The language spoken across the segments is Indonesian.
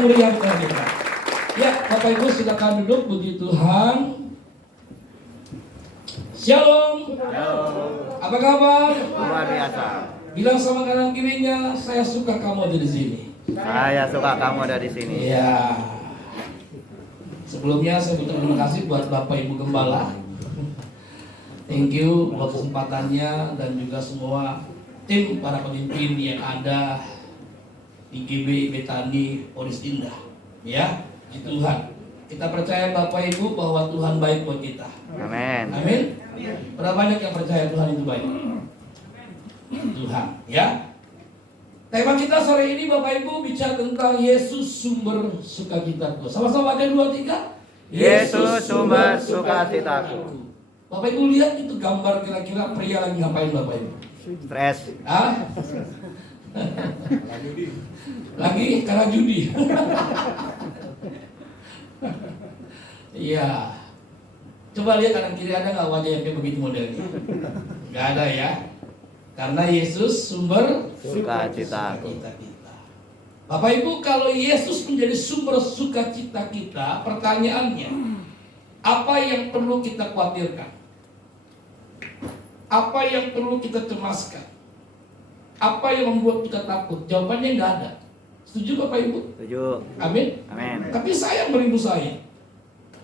yang meriah kita. Ya, Bapak Ibu silakan duduk. Puji Tuhan. Shalom. Apa kabar? Luar biasa. Bilang sama kanan kirinya, saya suka kamu ada di sini. Saya suka kamu ada di sini. Ya. Sebelumnya saya berterima kasih buat Bapak Ibu Gembala. Thank you buat kesempatannya dan juga semua tim para pemimpin yang ada di GB Betani Oris Indah. Ya, puji Tuhan. Kita percaya Bapak Ibu bahwa Tuhan baik buat kita. Amin. Amin. Berapa banyak yang percaya Tuhan itu baik? Tuhan, ya. Tema kita sore ini Bapak Ibu bicara tentang Yesus sumber sukacitaku. Sama-sama ada 2, 3. Yesus sumber sukacitaku. Bapak Ibu lihat itu gambar kira-kira pria lagi ngapain Bapak Ibu? Stres. Hah? Lagi karena judi. Iya. Coba lihat kanan kiri ada nggak wajah yang kayak begitu modelnya? Nggak ada ya. Karena Yesus sumber Sukacita kita. Bapak Ibu, kalau Yesus menjadi sumber sukacita kita, pertanyaannya, apa yang perlu kita khawatirkan? Apa yang perlu kita cemaskan? Apa yang membuat kita takut? Jawabannya nggak ada. Setuju Bapak Ibu? Setuju. Amin. Amin. Tapi sayang beribu saya,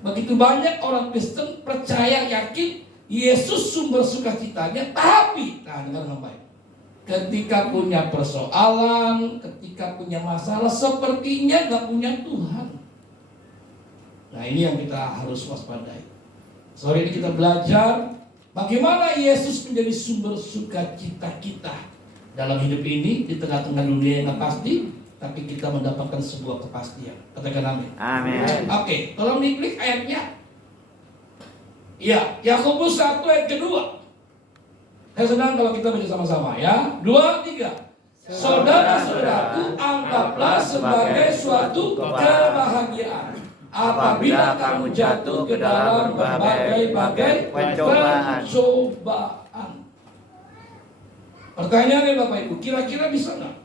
begitu banyak orang Kristen percaya yakin Yesus sumber sukacitanya, tapi dengar dengan baik. Ketika punya persoalan, ketika punya masalah, sepertinya gak punya Tuhan. Nah, ini yang kita harus waspadai. Sore ini kita belajar bagaimana Yesus menjadi sumber sukacita kita dalam hidup ini di tengah-tengah dunia yang gak pasti, tapi kita mendapatkan sebuah kepastian. Katakan amin. Amin. Oke, tolong diklik ayatnya. Ya, Yakobus 1 ayat kedua. Saya senang kalau kita baca sama-sama ya. 2, 3. Saudara-saudaraku, anggaplah sebagai suatu kebahagiaan apabila kamu jatuh ke dalam berbagai-bagai pencobaan. Pertanyaannya Bapak Ibu, kira-kira bisa nggak?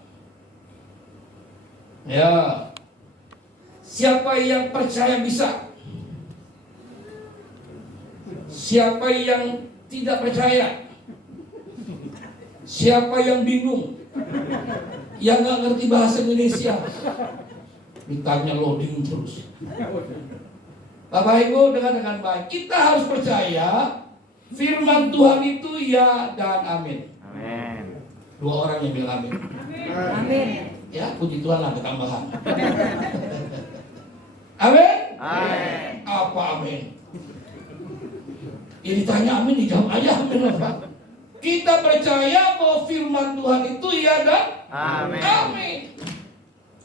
Ya, siapa yang percaya bisa? Siapa yang tidak percaya? Siapa yang bingung? Yang nggak ngerti bahasa Indonesia? Ditanya loading terus. Bapak Ibu, dengan baik, kita harus percaya firman Tuhan itu ya dan amin. Amin. 2 orang yang bilang amin. Amin. Ya, puji Tuhan ada tambahan. Amin. Amin. Apa amin? Ya ditanya amin, dijawab aja amin Pak. Kita percaya bahwa firman Tuhan itu ya dan Amin. amin.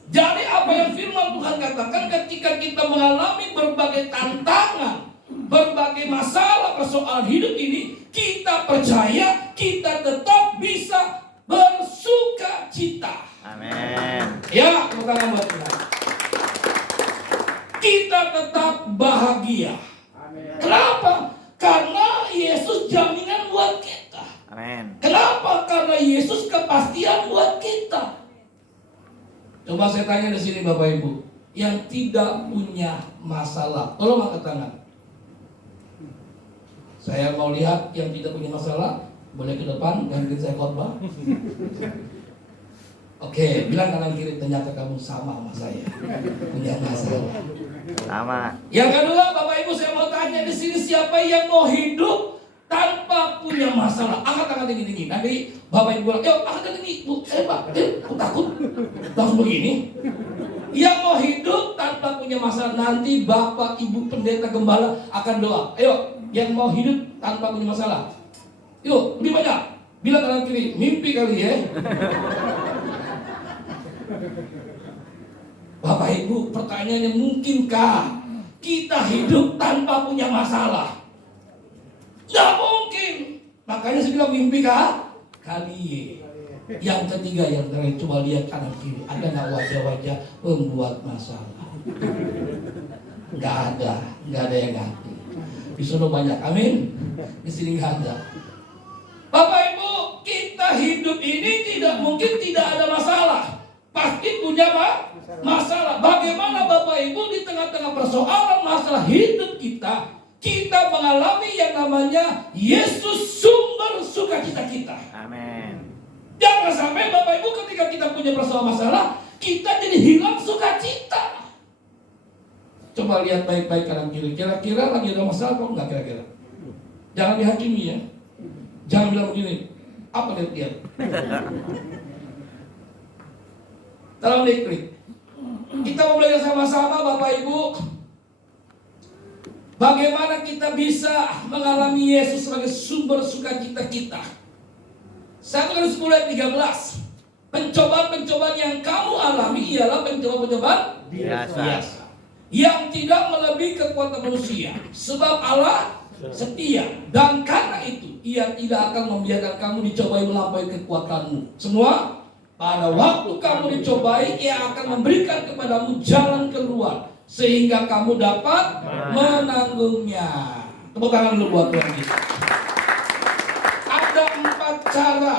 Jadi apa yang firman Tuhan katakan ketika kita mengalami berbagai tantangan, berbagai masalah persoalan hidup ini, kita percaya kita tetap bisa bersuka cita. Amin. Ya, tepuk tangan buat Tuhan. Kita tetap bahagia. Kenapa? Karena Yesus jaminan buat kita. Amin. Kenapa? Karena Yesus kepastian buat kita. Coba saya tanya di sini Bapak Ibu, yang tidak punya masalah, tolong angkat tangan. Saya mau lihat yang tidak punya masalah, boleh ke depan, ganti saya khotbah. Oke, bilang kanan kiri, ternyata kamu sama saya, punya masalah. Sama. Yang kedua, Bapak Ibu, saya mau tanya di sini, siapa yang mau hidup tanpa punya masalah? Angkat tangan tinggi-tinggi. Nanti Bapak Ibu bilang, yuk angkat tinggi, Bu, Pak, aku takut. Langsung begini. Yang mau hidup tanpa punya masalah, nanti Bapak Ibu pendeta gembala akan doa. Ayo, yang mau hidup tanpa punya masalah. Yuk, lebih banyak. Bilang kanan kiri, mimpi kali ya. Bapak Ibu, pertanyaannya, mungkinkah kita hidup tanpa punya masalah? Nggak mungkin. Makanya saya bilang mimpi kali. Yang ketiga yang terakhir, coba lihat kanan kiri, ada nggak wajah-wajah pembuat masalah? Nggak ada yang ngerti. Di sana banyak, amin. Di sini nggak ada. Bapak Ibu, kita hidup ini tidak mungkin tidak ada masalah. pasti punya masalah. Bagaimana Bapak Ibu di tengah-tengah persoalan masalah hidup kita, kita mengalami yang namanya Yesus sumber sukacita kita. Amin. Jangan sampai Bapak Ibu ketika kita punya persoalan masalah, kita jadi hilang sukacita. Coba lihat baik-baik kanan kiri. Kira-kira lagi ada masalah atau enggak kira-kira? Jangan dihakimi ya. Jangan bilang begini, apa lihat? Tolong diklik. Kita mau belajar sama-sama Bapak Ibu, bagaimana kita bisa mengalami Yesus sebagai sumber sukacita kita. 1 Korintus 10 ayat 13. Pencobaan-pencobaan yang kamu alami ialah pencobaan-pencobaan Biasa. yang tidak melebihi kekuatan manusia. Sebab Allah setia, dan karena itu Ia tidak akan membiarkan kamu dicobai melampaui kekuatanmu. Semua pada waktu kamu dicobai, Ia akan memberikan kepadamu jalan keluar sehingga kamu dapat menanggungnya. Tepuk tangan dulu buat Tuhan kita. Ada 4 cara,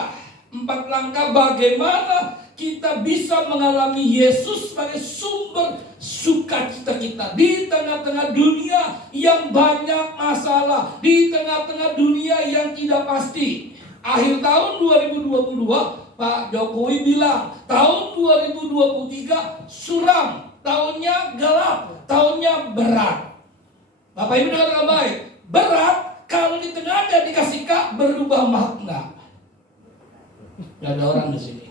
4 langkah bagaimana kita bisa mengalami Yesus sebagai sumber sukacita kita di tengah-tengah dunia yang banyak masalah, di tengah-tengah dunia yang tidak pasti. Akhir tahun 2022, Pak Jokowi bilang tahun 2023 suram, tahunnya gelap, tahunnya berat. Bapak Ibu dengar dengan baik, berat kalau di tengahnya dikasih K berubah makna. Gak ada orang di sini.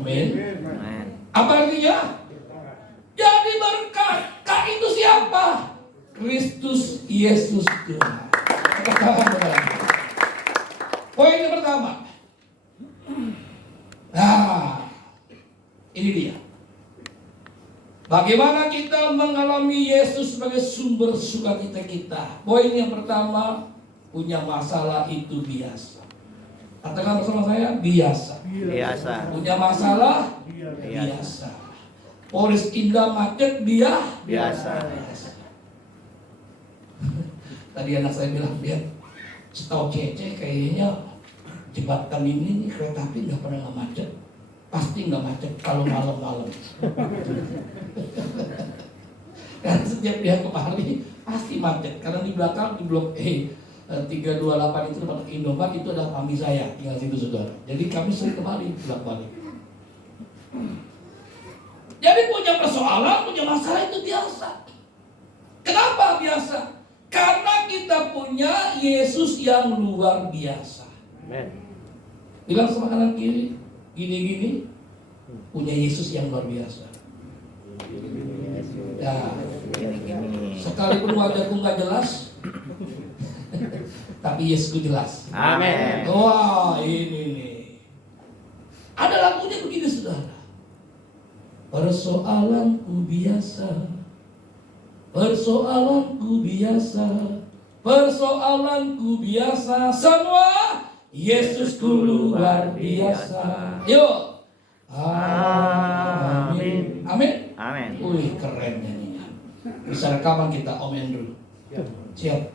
Amin. Apa artinya? Jadi berkat. K itu siapa? Kristus Yesus Tuhan. Poin yang pertama. Nah, ini dia. Bagaimana kita mengalami Yesus sebagai sumber sukacita kita? Poin yang pertama, punya masalah itu biasa. Katakan bersama saya, biasa. Biasa. Punya masalah, biasa. Polres Indah macet, Biasa. Tadi anak saya bilang, dia setahu Cece kayaknya jembatan ini kereta api nggak pernah macet. Pasti nggak macet kalau malam-malam. Karena setiap dia kemari pasti macet. Karena di belakang di blok 328 itu depan Indomaret itu adalah mami saya tinggal situ saudara. Jadi kami sering kemari bolak-balik. Jadi punya persoalan, punya masalah itu biasa. Kenapa biasa? Karena kita punya Yesus yang luar biasa. Amen. Bilang sama kanan kiri, gini-gini, punya Yesus yang luar biasa. Ya, sekalipun wajahku nggak jelas, tapi Yesusku jelas. Amin. Wah, ini nih. Ada lagunya begini saudara. Persoalanku biasa, persoalanku biasa, persoalanku biasa, semua Yesusku luar biasa. Yuk. Amin. Amin. Amin. Wih, keren nyanyinya. Bisa rekaman kita, Om Andrew. Siap.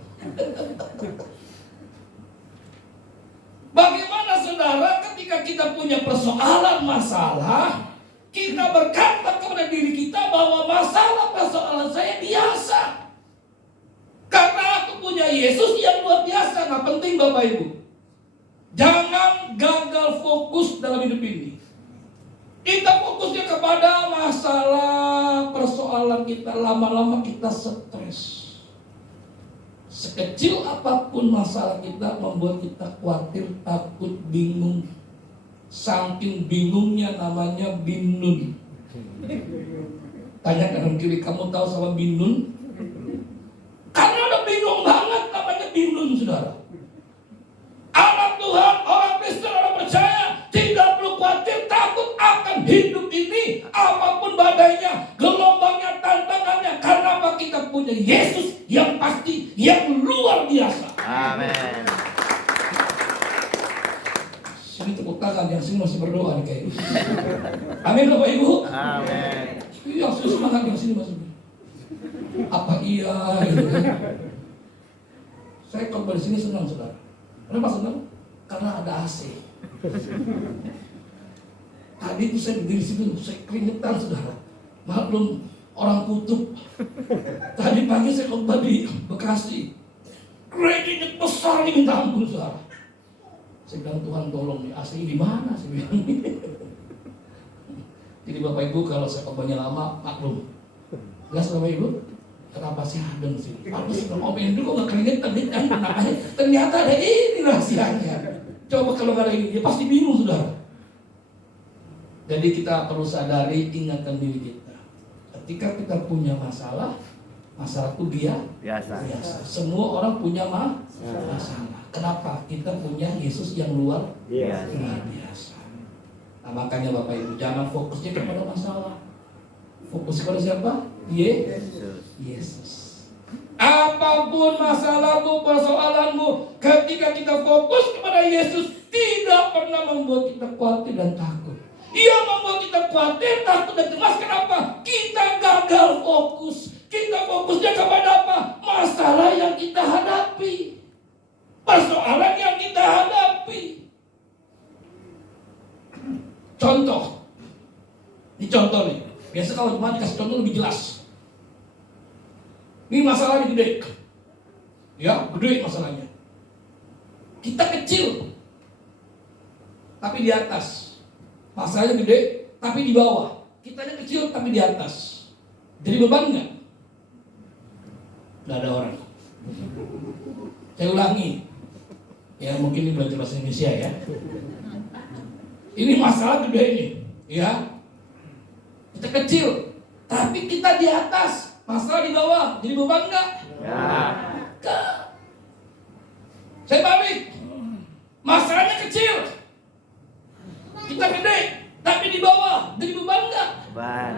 Bagaimana saudara ketika kita punya persoalan masalah, kita berkata kepada diri kita bahwa masalah persoalan saya biasa. Karena aku punya Yesus yang luar biasa. Nah, penting Bapak Ibu, jangan gagal fokus dalam hidup ini. Kita fokusnya kepada masalah persoalan kita, lama-lama kita stres. Sekecil apapun masalah kita membuat kita khawatir, takut, bingung. Saking bingungnya namanya binun. Tanya kanan kiri, kamu tahu sama binun? Karena udah bingung banget namanya binun, saudara. Anak Tuhan, orang Kristen, orang percaya tidak perlu khawatir, takut akan hidup ini, apapun badainya, gelombangnya, tantangannya. Karena apa? Kita punya Yesus yang pasti, yang luar biasa. Amin. Sini tepuk tangan, yang sini masih berdoa nih kayaknya. Amin Bapak Ibu. Amin. Yang sini semangat, yang sini masih. Apa iya? Gitu kan? Saya kalau di sini senang saudara. Kenapa senang? Karena ada AC. Tadi itu saya berdiri situ, saya keringetan saudara. Maklum orang kutub. Tadi pagi saya khotbah di Bekasi. Gerejanya besar ini minta ampun saudara. Saya bilang Tuhan tolong nih, asli di mana? Saya bilang. Jadi Bapak Ibu kalau saya khotbahnya lama maklum. Gas Bapak Ibu. Kenapa sih adem sih? Pantes kalau ngomongin dulu nggak keringetan nih kan? Ternyata ada ini rahasianya. Coba kalau nggak ada ini, dia pasti bingung saudara. Jadi kita perlu sadari, ingatkan diri kita. Ketika kita punya masalah itu biasa. Semua orang punya masalah. Kenapa? Kita punya Yesus yang luar biasa. Nah, makanya Bapak Ibu jangan fokusnya kepada masalah. Fokus kepada siapa? Yesus. Apapun masalahmu, persoalanmu, ketika kita fokus kepada Yesus, tidak pernah membuat kita khawatir dan takut. Dia membuat kita khawatir, takut dan cemas. Kenapa? Kita gagal fokus. Kita fokusnya kepada apa? Masalah yang kita hadapi, persoalan yang kita hadapi. Contoh. Ini contoh nih. Biasa kalau cuma dikasih contoh lebih jelas. Ini masalahnya gede. Ya, gede masalahnya. Kita kecil, tapi di atas. Masalahnya gede, tapi di bawah. Kitanya kecil, tapi di atas. Jadi beban nggak? Nggak ada orang. Saya ulangi. Ya, mungkin ini belajar bahasa Indonesia ya. Ini masalah gede ini. Ya. Kita kecil, tapi kita di atas. Masalah di bawah, jadi beban nggak? Nggak. Saya balik. Masalahnya kecil, kita gede, tapi di bawah, jadi beban nggak? Beban.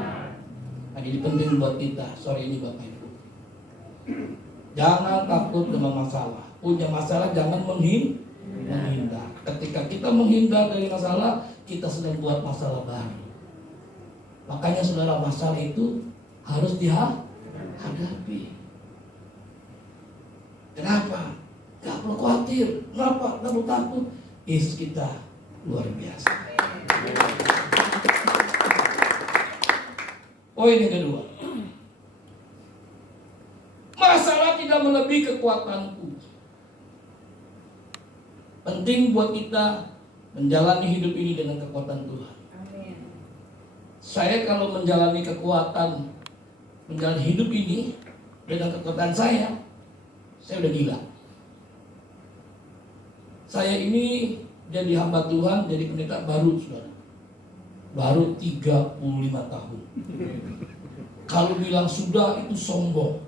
Nah, ini penting buat kita sore ini Bapak Ibu. Jangan takut dengan masalah. Punya masalah jangan menghindar. Ketika kita menghindar dari masalah, kita sedang buat masalah baru. Makanya saudara, masalah itu harus dihadapi. Kenapa? Gak perlu khawatir. Kenapa? Gak perlu takut. Yesus kita luar biasa. Poin yang kedua, masalah tidak melebihi kekuatanku. Penting buat kita menjalani hidup ini dengan kekuatan Tuhan. Saya kalau menjalani menjalani hidup ini dengan kekuatan saya udah gila. Saya ini jadi hamba Tuhan, jadi pendeta baru, saudara. Baru 35 tahun. Kalau bilang sudah itu sombong.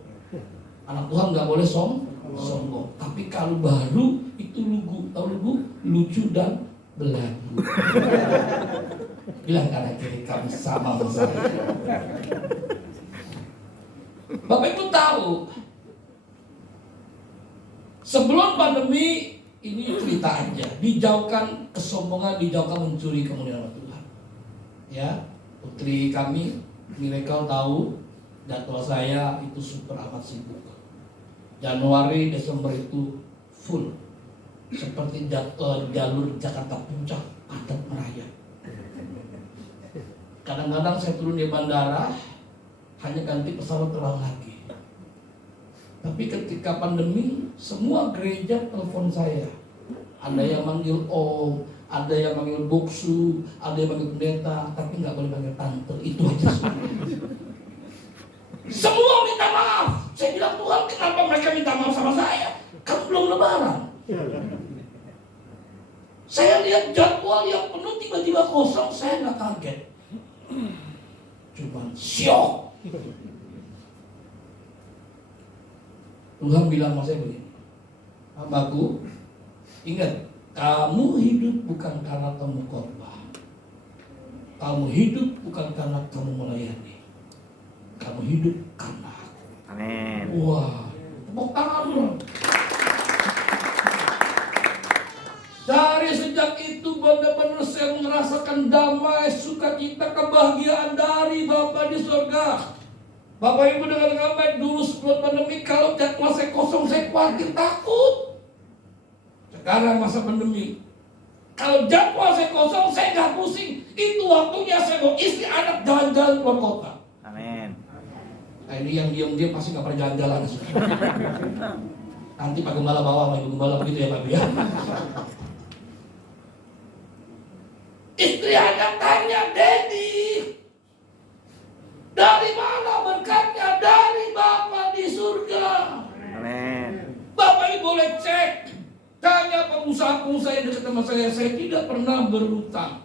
Anak Tuhan nggak boleh sombong. Tapi kalau baru itu lugu. Tahu lugu? Lucu dan belagu. Bilang kanan kiri kami sama saya. Bapak Ibu tahu, sebelum pandemi ini cerita aja, dijauhkan kesombongan, dijauhkan mencuri kemuliaan Tuhan. Ya, putri kami Miracle tahu jadwal saya itu super amat sibuk. Januari, Desember itu full, seperti jalur Jakarta Puncak padat merayap. Kadang-kadang saya turun di bandara hanya ganti pesawat terbang lagi. Tapi ketika pandemi, semua gereja telepon saya. Ada yang manggil om, ada yang manggil boksu, ada yang manggil pendeta, tapi nggak boleh manggil tante. Itu aja semua. Semua minta maaf. Saya bilang, Tuhan, kenapa mereka minta maaf sama saya? Kan belum lebaran. Saya lihat jadwal yang penuh tiba-tiba kosong, saya nggak kaget. Cuman syok. Tuhan bilang sama saya begini, hambaku, ingat, kamu hidup bukan karena kamu khotbah. Kamu hidup bukan karena kamu melayani. Kamu hidup karena aku. Amin. Wah, tepuk tangan dong. Dari sejak itu benar-benar saya merasakan damai, sukacita, kebahagiaan dari Bapa di surga. Bapak Ibu dengan baik, dulu sebelum pandemi kalau jadwal saya kosong saya khawatir takut. Sekarang masa pandemi, Kalau jadwal saya kosong, saya nggak pusing. Itu waktunya saya bawa istri anak jalan-jalan keluar kota. Amin. Nah, ini yang diam-diam pasti nggak pernah jalan-jalan. Nanti Pak Gembala bawa sama Ibu Gembala begitu ya Pak ya. Istri anak tanya, Dedi, dari mana berkatnya? Dari Bapa di surga. Amin. Bapak ini boleh cek. Tanya pengusaha-pengusaha yang dekat sama saya tidak pernah berhutang.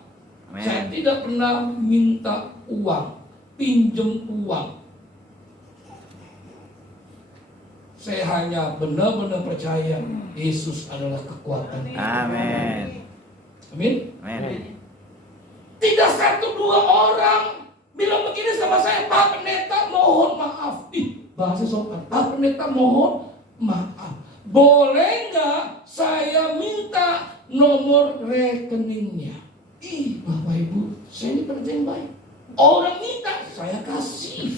Amin. Saya tidak pernah minta uang, pinjam uang. Saya hanya benar-benar percaya Yesus adalah kekuatan. Amin. Amin. Amin. Tidak satu dua orang bilang begini sama saya, Pak Pendeta mohon maaf. Bahasa sopan, Pak Pendeta mohon maaf. Boleh nggak saya minta nomor rekeningnya? Bapak Ibu, saya ini pekerja yang baik. Orang minta, saya kasih.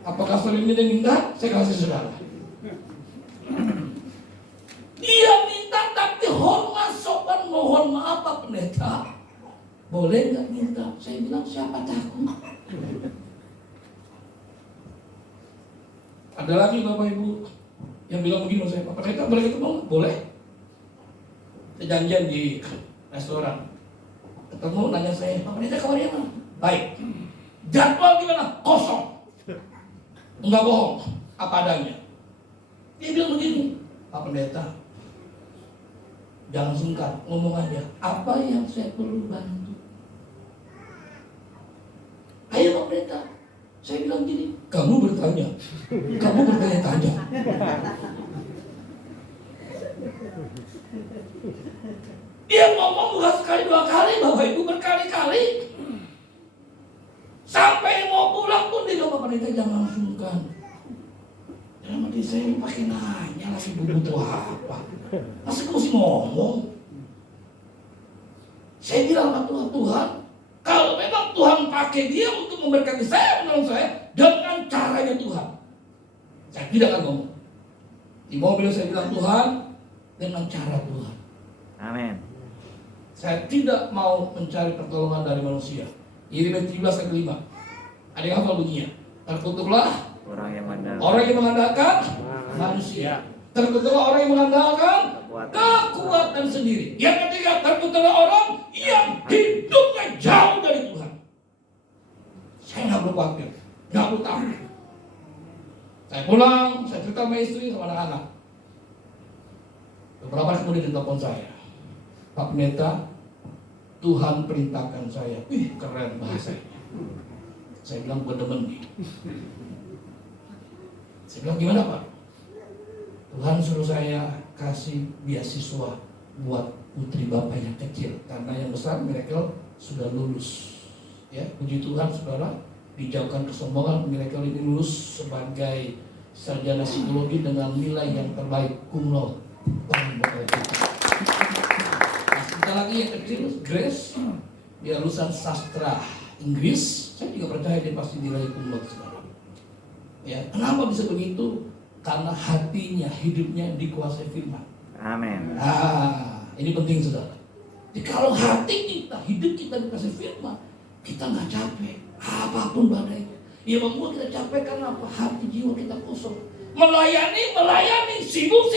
Apakah sering dia minta? Saya kasih saudara. Dia minta tapi hormat sopan, mohon maaf Pak Pendeta. Boleh nggak minta? Saya bilang siapa takut? Ada lagi Bapak Ibu yang bilang begini sama saya, Pak Pendeta boleh ketemu? Boleh. Saya janjian di restoran. Ketemu nanya saya, Pak Pendeta kabarnya mana? Baik. Jadwal gimana? Kosong. Enggak bohong, apa adanya. Dia bilang begini, Pak Pendeta, jangan sungkan, ngomong aja. Apa yang saya perlu bantu? Ayo Pak Pendeta. Saya bilang gini, kamu bertanya, kamu bertanya-tanya. Dia ngomong bukan sekali dua kali, Bapak Ibu, berkali-kali. Sampai mau pulang pun dia bilang, Pak Pendeta jangan sungkan. Dalam hati saya pakai nanya lagi butuh apa? Masa kamu mesti ngomong? Saya bilang sama Tuhan, kalau memang Tuhan pakai dia untuk memberkati saya, menolong saya dengan caranya Tuhan, saya tidak akan ngomong. Di mobil saya bilang Tuhan dengan cara Tuhan. Amin. Saya tidak mau mencari pertolongan dari manusia. Yeremia 17 ayat 5. Ada yang hafal bunyinya? Terkutuklah orang yang mengandalkan manusia. Terkutuklah orang yang mengandalkan kekuatan sendiri. Yang ketiga, terkutuklah orang yang hidupnya jauh dari Tuhan. Saya nggak perlu khawatir, nggak perlu takut. Saya pulang, saya cerita sama istri, sama anak-anak. Beberapa hari kemudian ditelepon saya, Pak Pendeta, Tuhan perintahkan saya. Keren bahasanya. Saya bilang gue demen nih. Saya bilang gimana Pak? Tuhan suruh saya kasih beasiswa buat putri bapak yang kecil, karena yang besar Miracle sudah lulus. Ya, puji Tuhan saudara, dijauhkan kesombongan, Miracle ini lulus sebagai sarjana psikologi dengan nilai yang terbaik, cum laude. Kita lagi yang kecil, Grace, dia lulusan sastra Inggris. Saya juga percaya dia pasti nilai cum laude sekarang. Ya, kenapa bisa begitu? Karena hatinya, hidupnya dikuasai firman. Amin. Ini penting saudara. Jadi kalau hati kita, hidup kita dikasih firman, kita nggak capek. Apapun badainya. Ya membuat kita capek karena apa? Hati jiwa kita kosong. Melayani, sibuk,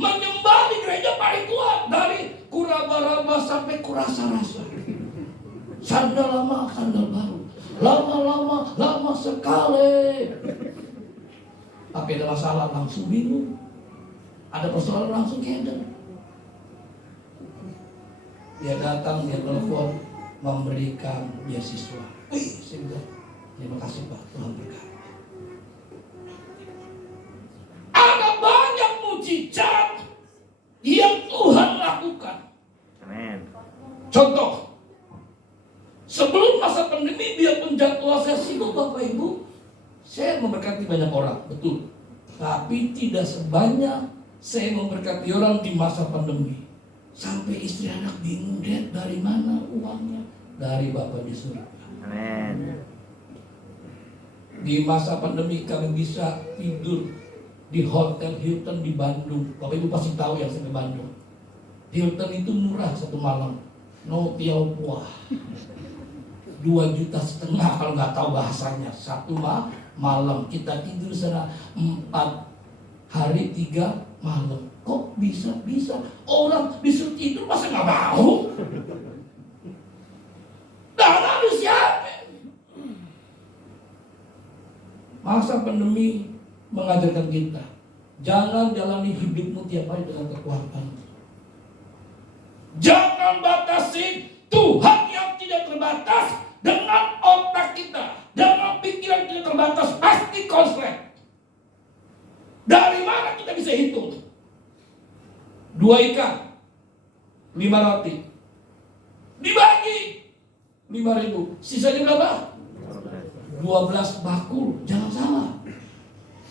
menyembah di gereja paling kuat dari kuraba-raba sampai kurasa-rasa. Sandal lama, sandal baru. Lama sekali. Tapi ada masalah langsung bingung. Ada persoalan langsung keder. Dia datang, dia telepon, memberikan beasiswa. Saya bilang, terima kasih Pak, Tuhan berkati. Ada banyak mujizat yang Tuhan lakukan. Amin. Contoh, sebelum masa pandemi, biarpun jadwal saya sibuk Bapak Ibu, saya memberkati banyak orang, betul. Tapi tidak sebanyak saya memberkati orang di masa pandemi. Sampai istri anak bingung, Dad, dari mana uangnya? Dari Bapa di surga. Amin. Di masa pandemi kami bisa tidur di Hotel Hilton di Bandung. Bapak Ibu pasti tahu yang saya ke Bandung. Hilton itu murah satu malam, no tiaupua, 2,5 juta kalau nggak tahu bahasanya. Satu malam kita tidur sana 4 hari 3 malam. Kok bisa orang disuruh tidur masa nggak mau? Dan harus siapa? Masa pandemi mengajarkan kita, jangan jalani hidupmu tiap hari dengan kekuatan. Jangan batasi Tuhan yang tidak terbatas dengan otak kita, dengan pikiran tidak terbatas, pasti konslet. Dari mana kita bisa hitung? 2 ikan, 5 roti, dibagi 5.000, sisanya berapa? 12 bakul, jangan salah.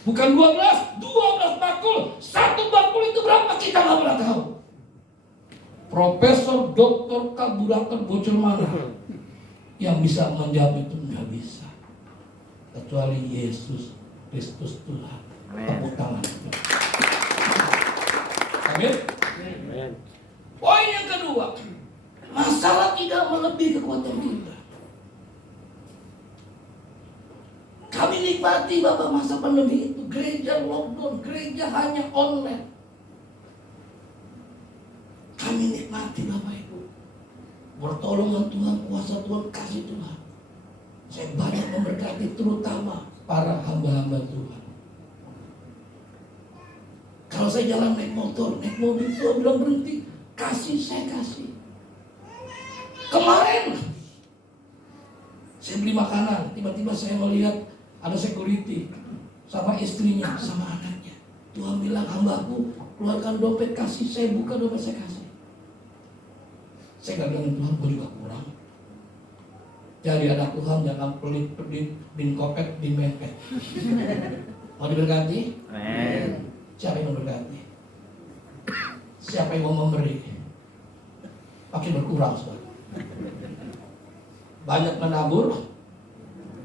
Bukan 12 bakul. Satu bakul itu berapa kita nggak pernah tahu. Profesor, doktor, karburator, bocor mana yang bisa menjawab itu? Nggak bisa, kecuali Yesus Kristus Tuhan. Tepuk tangan. Amin. Poin yang kedua, masalah tidak melebihi kekuatan kita. Kami nikmati Bapak masa pandemi itu, gereja lockdown, gereja hanya online. Kami nikmati Bapak Ibu, pertolongan Tuhan, kuasa Tuhan, kasih Tuhan. Saya banyak memberkati terutama para hamba-hamba Tuhan. Kalau saya jalan naik motor, naik mobil, Tuhan bilang berhenti, kasih, saya kasih. Kemarin saya beli makanan, tiba-tiba saya melihat ada security sama istrinya, sama anaknya. Tuhan bilang, hambaku keluarkan dompet, kasih, saya buka dompet, saya kasih. Saya gak bilang Tuhan, gue juga kurang. Jadi anak Tuhan jangan pelit-pelit, bin kopet, bin mepet. Mau diberkati? Amin. Siapa yang memberkati? Siapa yang mau memberi? Makin berkurang, saudara. Banyak menabur,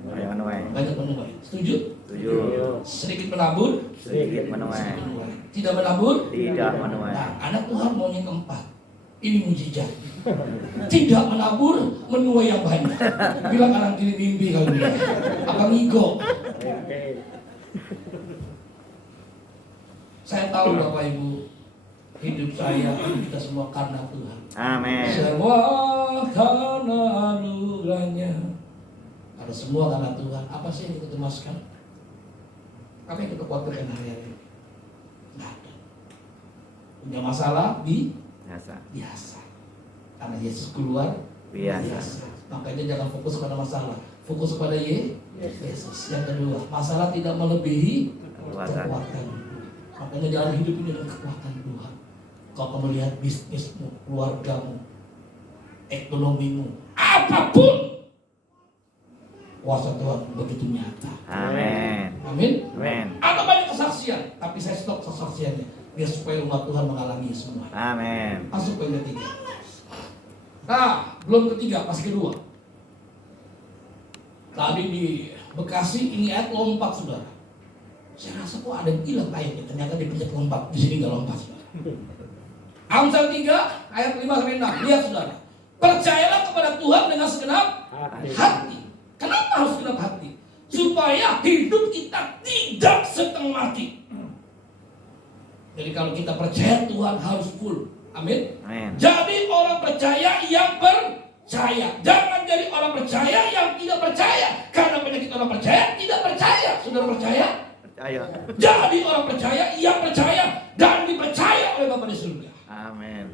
banyak menuai. Setuju? Setuju. Sedikit menabur, Sedikit menuai. Tidak menabur, Tidak menuai. Nah, anak Tuhan maunya keempat. Ini mujizat. Tidak menabur, menuai yang banyak. Bilang kanan kiri mimpi kalau dia. Abang Igo. Saya tahu Bapak Ibu, hidup saya, hidup kita semua karena Tuhan. Amin. Semua karena anugerahnya. Ada semua karena Tuhan. Apa sih yang kita cemaskan? Apa yang kita khawatirkan hari-hari? Nggak ada. Punya masalah biasa. Karena Yesus keluar biasa. Makanya jangan fokus pada masalah, fokus pada Yesus. Yang kedua, masalah tidak melebihi kekuatan. Makanya jalan hidup ini dengan kekuatan Tuhan. Kau akan melihat bisnismu, keluargamu, ekonomimu, apapun, kuasa Tuhan begitu nyata. Amin. Amin. Amin. Ada banyak kesaksian, tapi saya stop kesaksiannya biar supaya umat Tuhan mengalami semua. Amin. Masuk poin ketiga. Nah, belum ketiga, masih kedua. Tadi di Bekasi ini ayat lompat, saudara. Saya rasa kok ada yang hilang ayatnya, ternyata dipencet lompat, di sini nggak lompat. Amsal 3 ayat 5-6. Lihat saudara, percayalah kepada Tuhan dengan segenap hati. Kenapa harus segenap hati? Supaya hidup kita tidak setengah mati. Jadi kalau kita percaya, Tuhan harus full. Amin. Amin. Jadi orang percaya yang percaya. Jangan jadi orang percaya yang tidak percaya. Karena penyakit orang percaya tidak percaya. Saudara percaya? Percaya. Jadi orang percaya yang percaya dan dipercaya oleh Bapa di surga. Amin.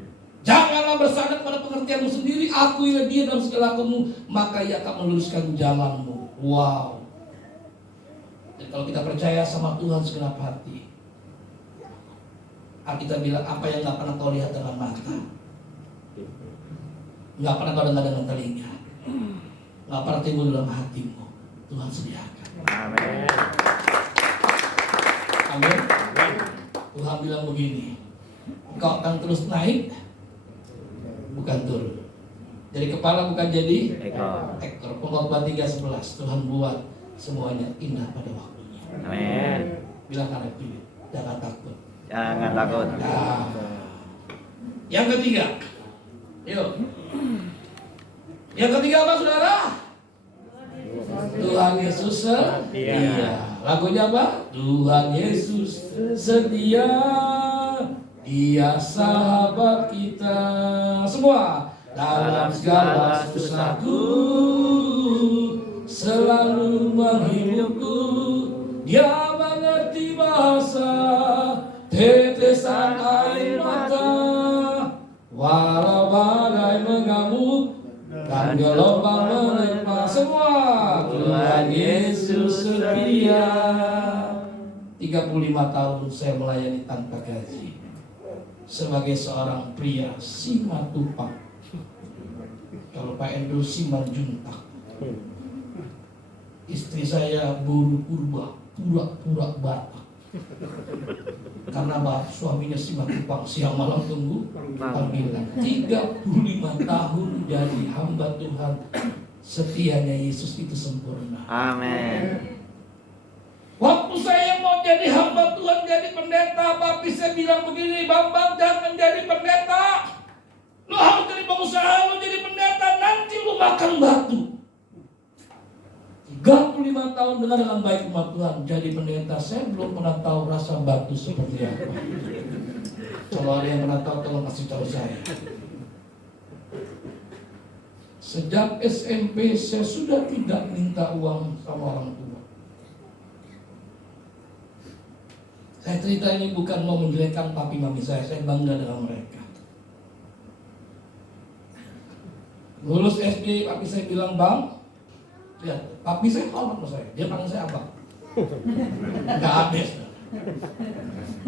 Janganlah bersandar pada pengertianmu sendiri. Akuilah dia dalam segala lakumu, maka ia akan meluruskan jalanmu. Wow. Dan kalau kita percaya sama Tuhan segenap hati, Alkitab bilang apa yang gak pernah kau lihat dengan mata, gak pernah kau dengar dengan telinga, gak pernah timbul dalam hatimu, Tuhan sediakan. Amin. Amin. Tuhan bilang begini, engkau akan terus naik, bukan turun. Jadi kepala bukan jadi ekor. Pengkhotbah 3:11. Tuhan buat semuanya indah pada waktunya. Amin. Bilang karena itu, jangan takut. Jangan takut. Nah, Yang ketiga, yuk. Yang ketiga apa saudara? Tuhan Yesus setia. Lagunya apa? Tuhan Yesus setia, Dia sahabat kita. Semua. Dalam segala susahku, selalu menghiburku. Dia mengerti bahasa tetesan air mata, walau badai mengamuk dan gelombang menerpa. Semua. Tuhan Yesus setia. 35 tahun saya melayani tanpa gaji sebagai seorang pria Simatupang. Kalau Pak Endo Simanjuntak. Istri saya buru purba, pura-pura Batak. Karena suaminya Simatupang, siang malam tunggu panggilan. 35 tahun jadi hamba Tuhan. Setianya Yesus itu sempurna. Amin. Waktu saya mau jadi hamba Tuhan, jadi pendeta, papi saya bilang begini, Bambang jangan jadi pendeta. Lu harus jadi pengusaha, lu jadi pendeta, nanti lu makan batu. 35 tahun dengan baik umat Tuhan jadi pendeta, saya belum pernah tahu rasa batu seperti apa. Kalau ada yang pernah tahu, tolong kasih tahu saya. Sejak SMP saya sudah tidak minta uang sama orang tua. Saya cerita ini bukan mau menjelekkan papi mami saya bangga dengan mereka. Lulus SD, papi saya bilang, Bang, lihat, papi saya hormat sama saya, dia panggil saya Abang. Gak habis.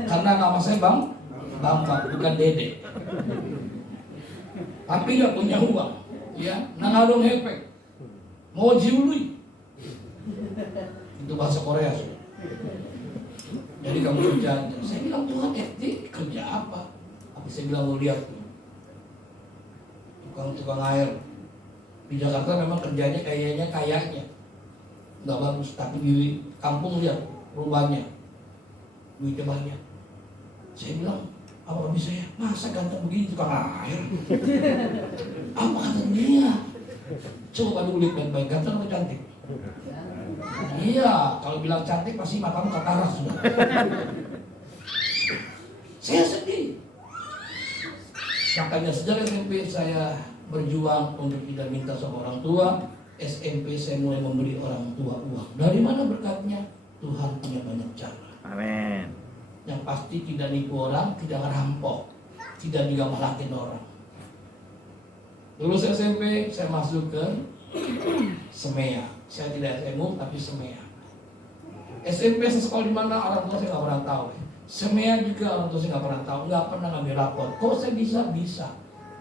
Karena nama saya Bang, bukan Dede. Papi gak punya uang, ya, nangadong hepek, mau jiului. Itu bahasa Korea. Jadi kamu kerja. Saya bilang, Tuhan SD kerja apa? Tapi saya bilang, lu lihat tuh, tukang air di Jakarta memang kerjanya kayaknya nggak bagus, tapi di kampung lihat rumahnya duitnya banyak. Saya bilang, apa bisa ya? Masa ganteng begini tukang air? Apa kata dia? Coba dulu lihat baik-baik, ganteng atau cantik? Iya, kalau bilang cantik pasti matamu katarak sudah. Saya sedih. Makanya sejak SMP saya berjuang untuk tidak minta sama orang tua. SMP saya mulai memberi orang tua uang. Dari mana berkatnya? Tuhan punya banyak cara. Amin. Yang pasti tidak nipu orang, tidak ngerampok, tidak juga malakin orang. Lulus SMP saya masuk ke Semea. Saya tidak SMU tapi Semea. SMP saya sekolah di mana orang tua saya nggak pernah tahu. Semea juga orang tua saya nggak pernah tahu, nggak pernah ngambil rapor. Kok saya bisa?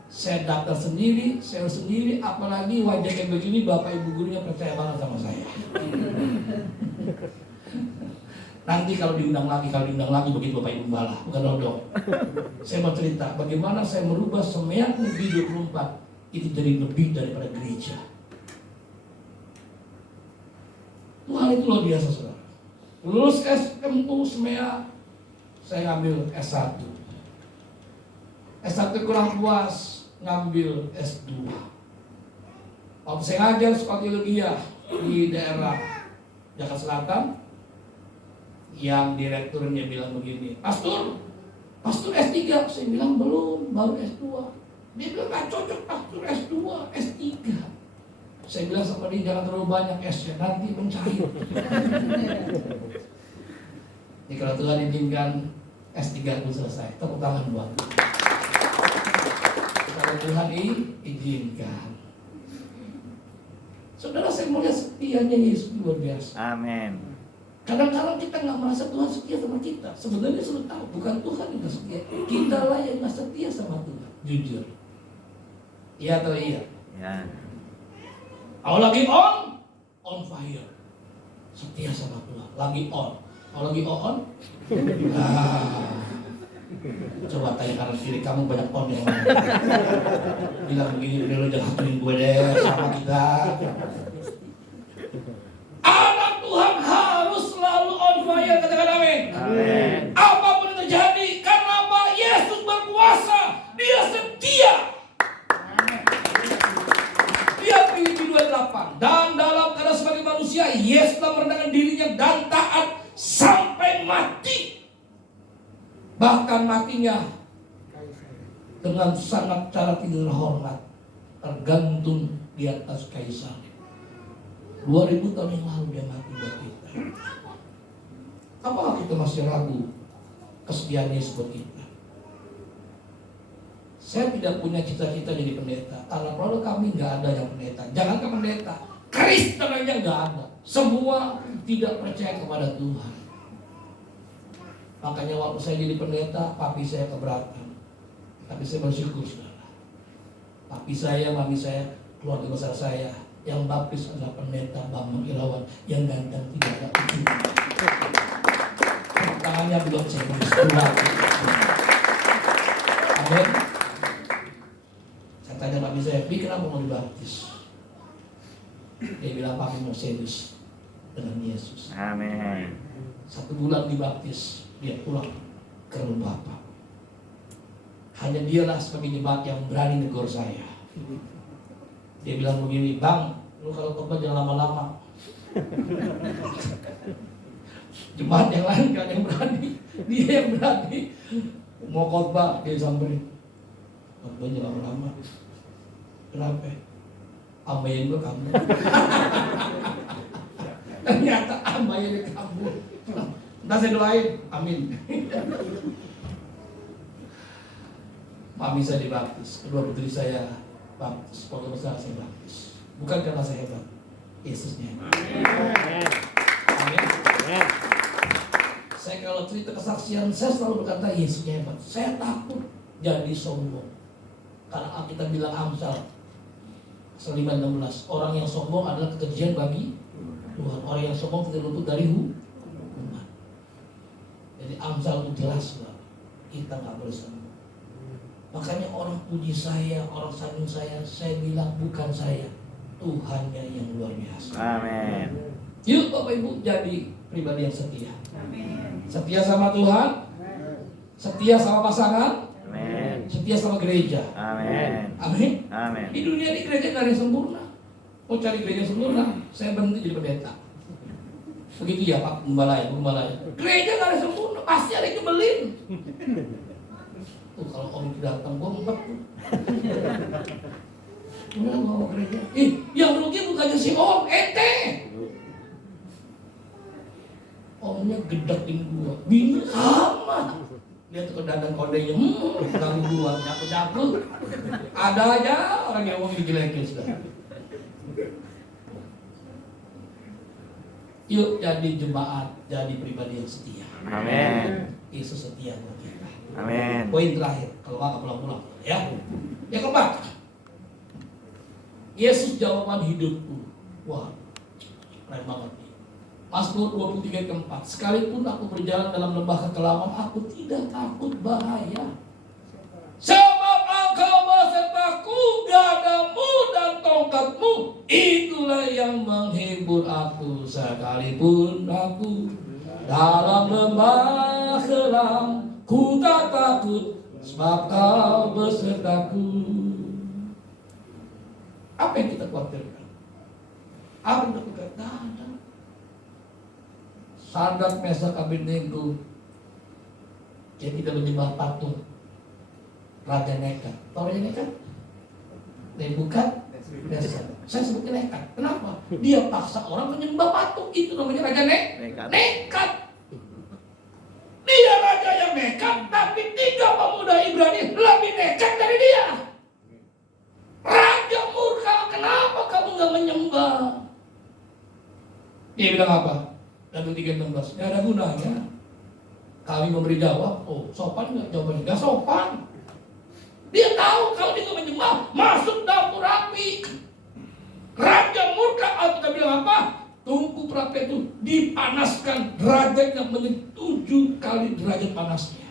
Saya daftar sendiri, saya sendiri, apalagi wajah kayak begini, bapak ibu gurunya percaya banget sama saya. Nanti kalau diundang lagi begitu bapak ibu gembala, bukan dodong. Saya mau cerita bagaimana saya merubah Semea Negeri 24 itu jadi lebih daripada gereja. Tuhan itu luar biasa, saudara. Lulus SMU Semea, saya ngambil S1. S1 kurang puas, ngambil S2. Waktu saya ngajar sekolah teologi di daerah Jakarta Selatan, yang direkturnya bilang begini, Pastor S3, saya bilang belum, baru S2. Dia bilang gak cocok Pastor S2, S3. Saya bilang sama dia, jangan terlalu banyak S-nya, nanti mencair. Jadi kalau Tuhan izinkan S3 pun selesai, tepuk tangan buat. Kalau Tuhan izinkan. Saudara, saya melihat setianya Yesus luar biasa. Amin. Kadang-kadang kita nggak merasa Tuhan setia sama kita. Sebenarnya sudah tahu, bukan Tuhan yang setia. Kita lah yang nggak setia sama Tuhan. Jujur. Iya atau iya? Ya. Kalau lagi on fire, setia sama Tuhan. Lagi on. Kalau lagi on, coba tanya kanan kiri, kamu banyak on yang mana? Bilang begini, udah lo jangan hatuin gue deh sama kita. Anak Tuhan harus selalu on fire, katakan amin. Amin. Apapun yang terjadi, karena apa? Yesus berkuasa. Dia Yesus telah merendahkan dirinya dan taat sampai mati. Bahkan matinya dengan sangat cara tidak hormat, tergantung di atas kayu salib. 2000 tahun yang lalu dia mati buat kita. Apakah kita masih ragu kesetiaan Yesus buat kita? Saya tidak punya cita-cita jadi pendeta, karena kalau kami nggak ada yang pendeta. Jangan ke pendeta, Kristen aja nggak ada. Semua tidak percaya kepada Tuhan. Makanya waktu saya jadi pendeta, papi saya keberatan. Tapi saya bersyukur, saudara. Papi saya, mami saya, keluarga besar saya, yang baptis adalah pendeta Bambang Irawan, yang ganteng tidak ada ujungnya. Tangannya belum saya tulis keluar. Amin. Saya tanya papi saya, "Pi, kenapa mau dibaptis?" Dia bilang, "Papi mau serius dengan Yesus." Amin. 1 bulan dibaptis, dia pulang ke rumah Bapak. Hanya dialah sebagai jemaat yang berani negur saya. Dia bilang begini, "Bang, lu kalau khotbah jangan lama-lama." Jemaat yang lain kan yang berani, dia yang berani. Mau khotbah dia samperin, "Khotbah jangan lama-lama." Kenapa? Ambain gue kamu. Ternyata ambain kamu. Ntar saya doain, amin. Mami saya dibaptis, kedua putri saya baptis, keluarga besar saya baptis. Bukan karena saya hebat, Yesusnya. Amin. Saya kalau cerita kesaksian, saya selalu berkata Yesusnya hebat. Saya takut jadi sombong. Karena kita bilang Amsal 5:16, orang yang sombong adalah kekejian bagi Tuhan. Orang yang sombong tidak luput dari hukuman. Jadi Amsal itu jelas, kita nggak boleh sombong. Makanya orang puji saya, orang sanjung saya bilang bukan saya, Tuhannya yang luar biasa. Amin. Yuk Bapak Ibu jadi pribadi yang setia. Setia sama Tuhan, setia sama pasangan, Amin. setia sama gereja. Amin. Amin. Amin. Di dunia ini gereja nggak ada yang sempurna. Mau cari gereja sempurna, saya berhenti jadi pendeta. Begitu ya Pak Gembala ya. Gereja nggak ada yang sempurna, pasti ada yang nyebelin. Tuh kalau om itu datang, gue ngumpet tuh. Udah mau gereja. Yang rugi bukannya si om, ente. Omnya gedakin gua, bini sama. Dia tuh kedadan kodenya, ganggu gua, nyapu-nyapu. Ada aja orang yang mau dijelekin sudah. Yuk jadi jemaat, jadi pribadi yang setia. Amin. Yesus setia buat kita. Amin. Poin terakhir, kalau nggak pulang-pulang, ya. Yang keempat, Yesus jawaban hidupku. Wah, keren banget nih. Mazmur 23:4. Sekalipun aku berjalan dalam lembah kekelaman, aku tidak takut bahaya. Sebab Engkau besertaku, gadamu dan tongkatmu, itulah yang menghibur aku. Sekalipun aku dalam lembah kelam, ku tak takut, sebab Kau besertaku. Apa yang kita khawatirkan? Apa yang kita khawatirkan? Sadrak, Mesak, Abednego, dia tidak menyembah patung. Raja nekat. Tahu Raja nekat? Nebukadnezar. Saya sebutnya nekat. Kenapa? Dia paksa orang menyembah patung. Itu namanya Raja nekat. Dia raja yang nekat, tapi 3 pemuda Ibrani lebih nekat dari dia. Raja murka, kenapa kamu gak menyembah? Dia bilang apa? Daniel 3:16, gak ada gunanya kami memberi jawab. Oh, sopan gak jawabannya? Gak sopan. Dia tahu kalau dia gak menyembah, masuk dapur api. Raja murka, kita bilang apa? Tungku perapi itu dipanaskan, derajatnya menjadi 7 kali derajat panasnya.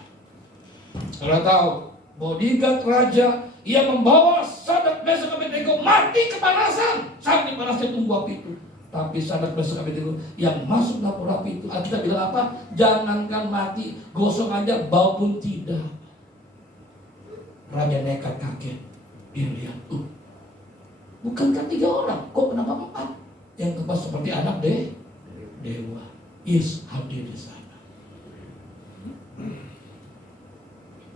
Saudara tahu, bodyguard raja yang membawa Sadrak, Mesak, Abednego mati kepanasan. Saking panasnya tunggu api itu. Tapi Sadrak, Mesak, Abednego yang masuk dapur api itu, kita bilang apa? Jangankan mati, gosong aja, bau pun tidak. Raja nekat kaget. Dia lihat, bukankah 3 orang? Kok kenapa 4? Yang kepas seperti anak Yesus hadir di sana.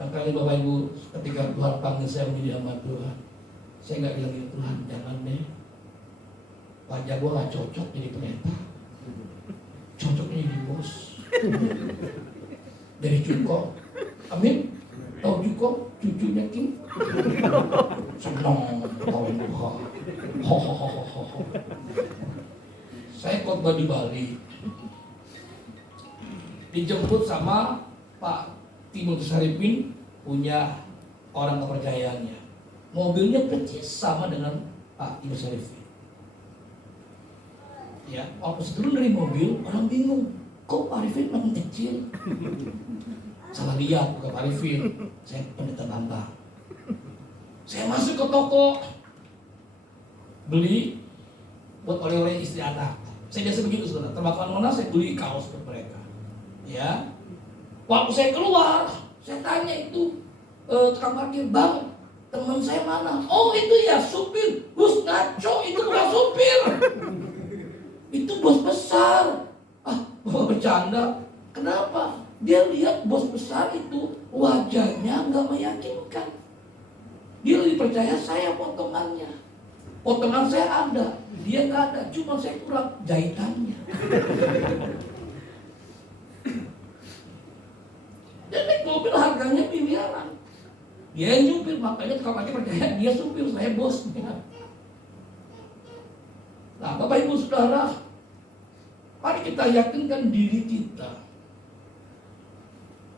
Makanya Bapak Ibu, ketika Tuhan panggil saya menjadi hamba Tuhan, saya nggak bilang gitu, Tuhan jangan deh, wajah gue nggak cocok jadi pendeta, cocoknya jadi bos dari Cuko. Amin. Tahu Cuko, cucunya King, senang ketawain Tuhan. Ho. Saya khotbah di Bali, dijemput sama Pak Timotius Haripin, punya orang kepercayaannya. Mobilnya persis sama dengan Pak Timotius Haripin. Ya, waktu turun dari mobil, orang bingung, kok Pak Arifin makin kecil? Salah lihat, bukan Pak Arifin, saya pendeta Bambang. Saya masuk ke toko, beli buat oleh-oleh istri anak. Saya biasa begitu saudara, terbakar mana saya beli kaos buat mereka. Ya, waktu saya keluar, saya tanya itu tukang parkir, Bang, teman saya mana? Oh itu ya supir, bos ngaco, itu bukan supir, itu bos besar. Bercanda. Kenapa? Dia lihat bos besar itu wajahnya nggak meyakinkan. Dia lebih percaya saya potongannya. Potongan saya ada, dia nggak ada, cuma saya kurang jahitannya. Dan naik mobil harganya miliaran. Dia yang nyupir, makanya tukang parkir percaya dia supir, saya bosnya. Nah, Bapak Ibu Saudara, mari kita yakinkan diri kita.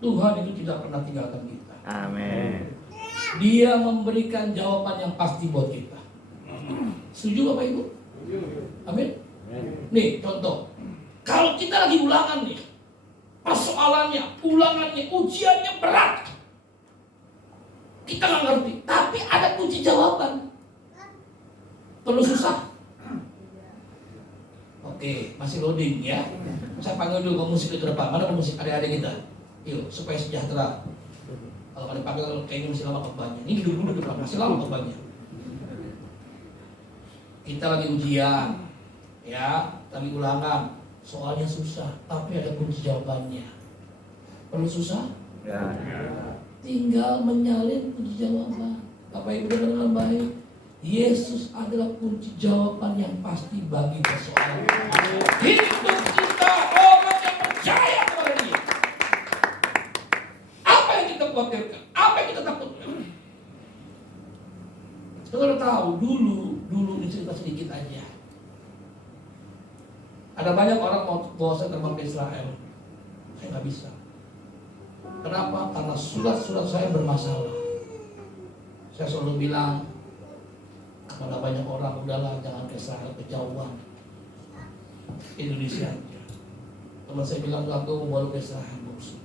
Tuhan itu tidak pernah tinggalkan kita. Amin. Dia memberikan jawaban yang pasti buat kita. Setuju Bapak Ibu? Amin. Nih contoh, kalau kita lagi ulangan nih, persoalannya, ulangannya, ujiannya berat, kita nggak ngerti, tapi ada kunci jawaban. Perlu susah? Oke, masih loading ya. Saya panggil dulu pemusik ke depan. Mana pemusik adik-adik kita? Yuk, supaya sejahtera. Kalau kalian panggil kayaknya masih lama khotbahnya. Ini dulu depan, masih lama khotbahnya. Kita lagi ujian, ya, lagi ulangan. Soalnya susah, tapi ada kunci jawabannya. Perlu susah? Ya. Tinggal menyalin kunci jawaban. Bapak Ibu dengar dengan baik. Yesus adalah kunci jawaban yang pasti bagi persoalan. Hidup kita orang yang percaya kepada Dia. Apa yang kita khawatirkan? Apa yang kita takutkan? Saudara tahu dulu ini cerita sedikit aja. Ada banyak orang mau bawa saya terbang ke Israel. Saya nggak bisa. Kenapa? Karena surat-surat saya bermasalah. Saya selalu bilang kepada banyak orang, udahlah jangan ke Israel, kejauhan. Indonesia aja. Teman saya bilang, aku mau ke Israel, bos.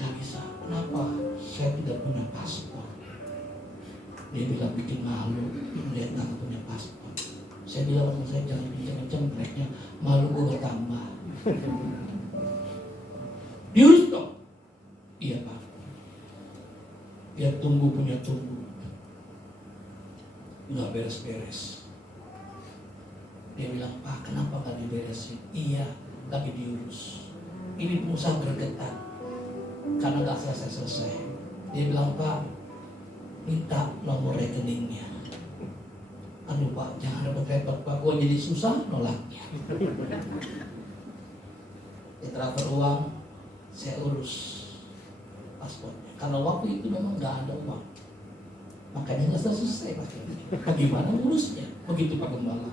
Gak bisa. Kenapa? Saya tidak punya paspor. Dia bilang bikin malu, melihat tak punya paspor. Saya bilang sama saya jangan kencang-kencang tracknya, malu gue bertambah. Diurus dong. Iya Pak. Dia tunggu punya tunggu. Nggak beres-beres. Dia bilang, Pak kenapa nggak diberesin? Iya, lagi diurus. Ini pengusaha gregetan karena nggak selesai-selesai. Dia bilang, Pak minta nomor rekeningnya. Aduh Pak, jangan repot-repot Pak, gua jadi susah nolaknya. Dia transfer uang, saya urus paspornya. Karena waktu itu memang nggak ada uang, makanya nggak selesai Pak. Bagaimana ngurusnya? Begitu Pak Gembala.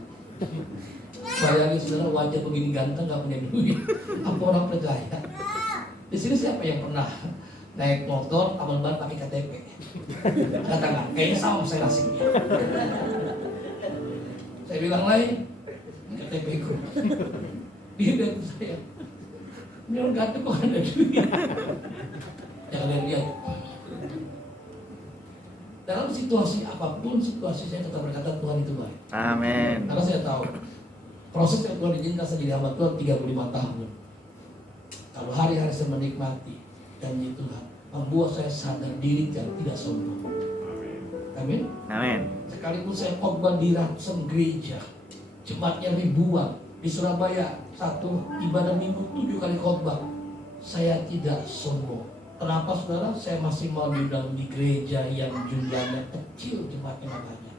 Bayangin saudara, wajah begini ganteng nggak punya duit, apa orang percaya? Di sini siapa yang pernah naik motor, tabel ban pakai KTP? Katakan, kayaknya sama saya nasibnya. Saya bilang lain, KTP ku. Dia bilang saya, ini orang ganteng kok ada duit. Jangan lihat. Dalam situasi apapun situasi saya tetap berkata Tuhan itu baik. Amin. Karena saya tahu proses yang Tuhan izinkan saya jadi hamba Tuhan 35 tahun. Kalau hari-hari saya menikmati janji Tuhan, membuat saya sadar diri dan tidak sombong. Amin. Amin. Sekalipun saya khotbah di ratusan gereja, jemaatnya ribuan, Di Surabaya, satu ibadah minggu 7 kali khotbah. Saya tidak sombong. Kenapa saudara? Saya masih mau diundang di gereja yang jumlahnya kecil, jemaatnya nggak banyak.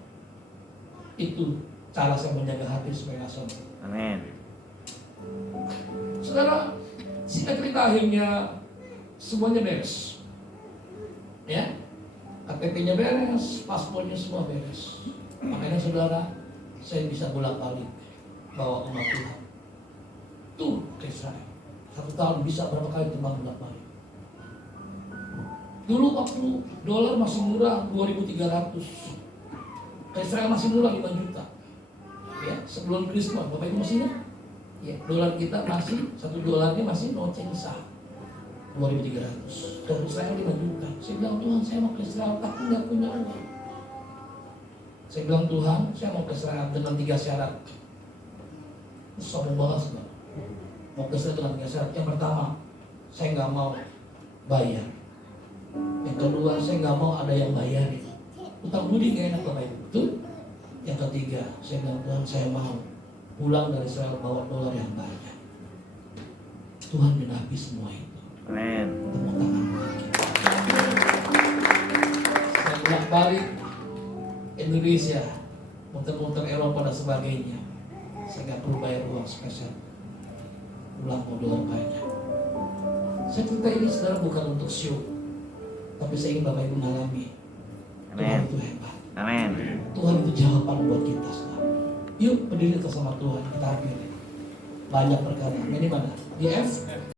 Itu cara saya menjaga hati supaya nggak sombong. Amin. Saudara, singkat cerita akhirnya semuanya beres. Ya, KTP-nya beres, paspornya semua beres. Makanya saudara, saya bisa bolak-balik bawa umat Tuhan. Tuh, ke Israel. 1 tahun bisa berapa kali terbang bolak-balik. Dulu waktu dolar masih murah 2.300, ke Israel masih murah 5 juta. Ya, sebelum Kristus, Bapak Ibu masih ingat? Ya, dolar kita masih, 1 dolarnya masih noceng sah 2.300. Ke Israel 5 juta. Saya bilang, Tuhan, saya mau ke Israel tapi nggak punya uang. Saya bilang, Tuhan, saya mau ke Israel dengan 3 syarat. Sombong banget, saudara. Mau ke Israel dengan 3 syarat. Yang pertama, saya nggak mau bayar. Yang kedua, saya nggak mau ada yang bayarin. Utang budi nggak enak, Bapak Ibu. Betul? Yang ketiga, saya bilang, Tuhan, saya mau pulang dari Israel bawa dolar yang banyak. Tuhan menapi semua itu. Amin. Tepuk tangan lagi. Saya bolak-balik Indonesia, muter-muter Eropa dan sebagainya. Saya nggak perlu bayar uang spesial. Pulang mau dolar banyak. Saya cerita ini saudara bukan untuk show, tapi saya ingin Bapak Ibu mengalami. Tuhan itu hebat. Amin. Tuhan itu jawaban buat kita saudara. Yuk berdiri bersama Tuhan, kita hadir. Banyak perkara. Ini mana? Di F.